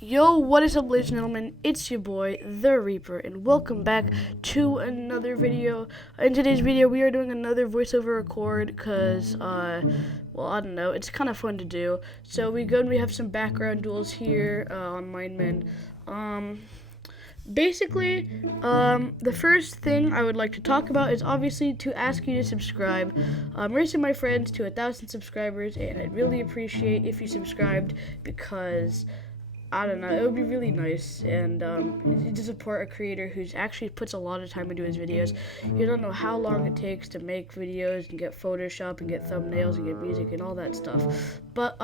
Yo, what is up, ladies and gentlemen? It's your boy, The Reaper, and welcome back to another video. In today's video, we are doing another voiceover record because, well, I don't know, it's kind of fun to do. So we have some background duels here on Minemen. Basically, the first thing I would like to talk about is obviously to ask you to subscribe. I'm racing my friends to 1,000 subscribers, and I'd really appreciate if you subscribed because I don't know, it would be really nice, and to support a creator who's actually puts a lot of time into his videos. You don't know how long it takes to make videos and get Photoshop and get thumbnails and get music and all that stuff. But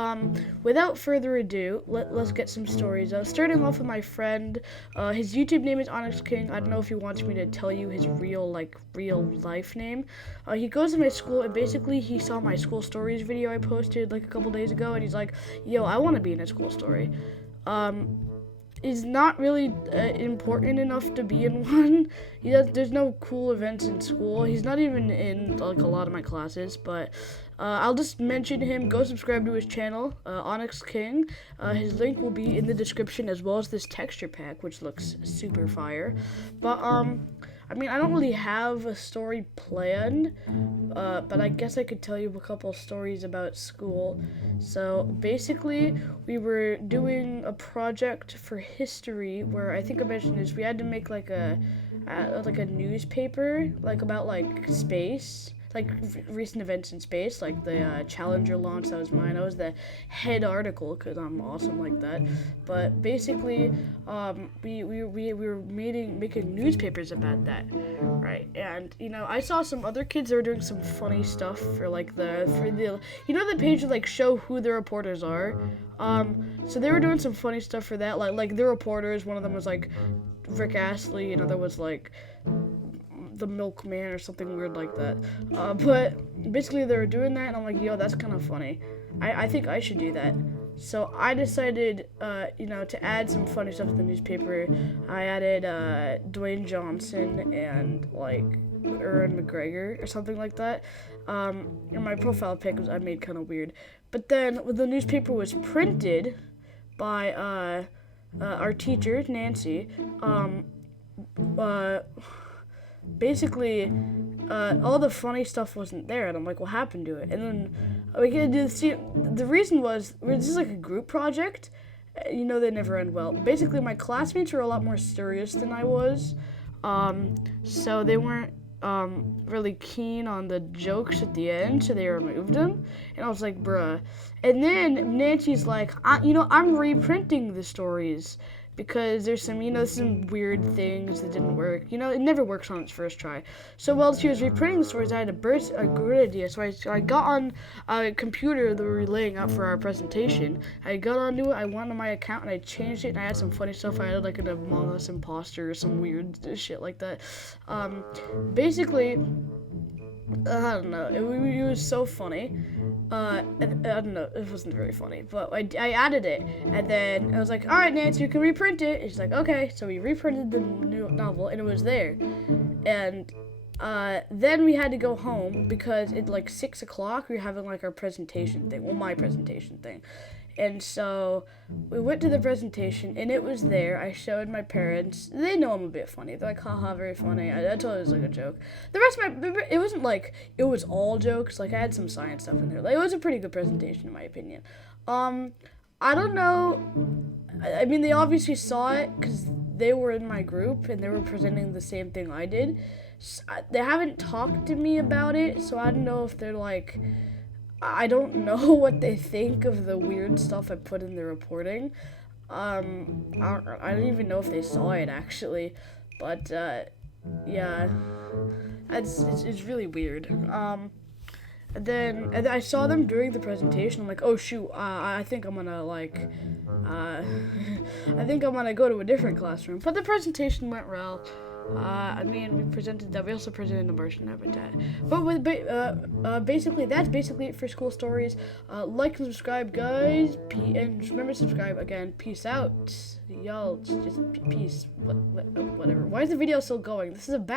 without further ado, let's get some stories. Starting off with my friend, his YouTube name is Onyx King. I don't know if he wants me to tell you his real life name. He goes to my school, and basically he saw my school stories video I posted like a couple days ago, and he's like, yo, I want to be in a school story. Is not really important enough to be in one. There's no cool events in school. He's not even in like a lot of my classes, but I'll just mention him. Go subscribe to his channel, Onyx King. His link will be in the description, as well as this texture pack, which looks super fire. But I mean, I don't really have a story planned, but I guess I could tell you a couple stories about school. So basically, we were doing a project for history where I think I mentioned this. We had to make like a newspaper, like about like space. Like recent events in space, like the Challenger launch. That was mine. I was the head article because I'm awesome like that. But basically, we were making newspapers about that, right? And I saw some other kids that were doing some funny stuff for the page to like show who the reporters are. So they were doing some funny stuff for that. Like the reporters. One of them was like Rick Astley. Another was like the milkman or something weird like that. But basically they were doing that, and I'm like, yo, that's kind of funny. I think I should do that. So I decided, to add some funny stuff to the newspaper. I added Dwayne Johnson and like Ewan McGregor or something like that. And my profile pic I made kind of weird. But then when the newspaper was printed by our teacher Nancy, basically, all the funny stuff wasn't there, and I'm like, what happened to it? And then we could do the reason was this is like a group project. They never end well. Basically, my classmates were a lot more serious than I was, so they weren't really keen on the jokes at the end, so they removed them. And I was like, bruh. And then Nancy's like, I'm reprinting the stories, because there's some weird things that didn't work. It never works on its first try. So while she was reprinting the stories, I had a great idea. So I got on a computer that we were laying out for our presentation. I got onto it, I went on my account, and I changed it, and I had some funny stuff. I had like an Among Us imposter or some weird shit like that. Basically, I don't know. It was so funny. I don't know. It wasn't very funny, but I added it, and then I was like, "All right, Nancy, you can reprint it." And she's like, "Okay." So we reprinted the new novel, and it was there. And then we had to go home because at like 6 o'clock we were having like our presentation thing. Well, my presentation thing. And so we went to the presentation, and it was there. I showed my parents. They know I'm a bit funny. They're like, haha, very funny. I told it was like a joke. The rest of it wasn't like it was all jokes. Like I had some science stuff in there. Like it was a pretty good presentation in my opinion. I don't know. I mean, they obviously saw it because they were in my group and they were presenting the same thing I did. So they haven't talked to me about it, so I don't know if they're like, I don't know what they think of the weird stuff I put in the reporting. I don't even know if they saw it actually, but yeah, it's really weird. And then I saw them during the presentation. I'm like, oh shoot, I think I'm gonna I think I'm gonna go to a different classroom. But the presentation went well. We presented that. We also presented the Martian habitat. But basically, that's basically it for school stories. Like and subscribe, guys. And remember to subscribe again. Peace out, y'all. Just peace. Whatever. Why is the video still going? This is a bad.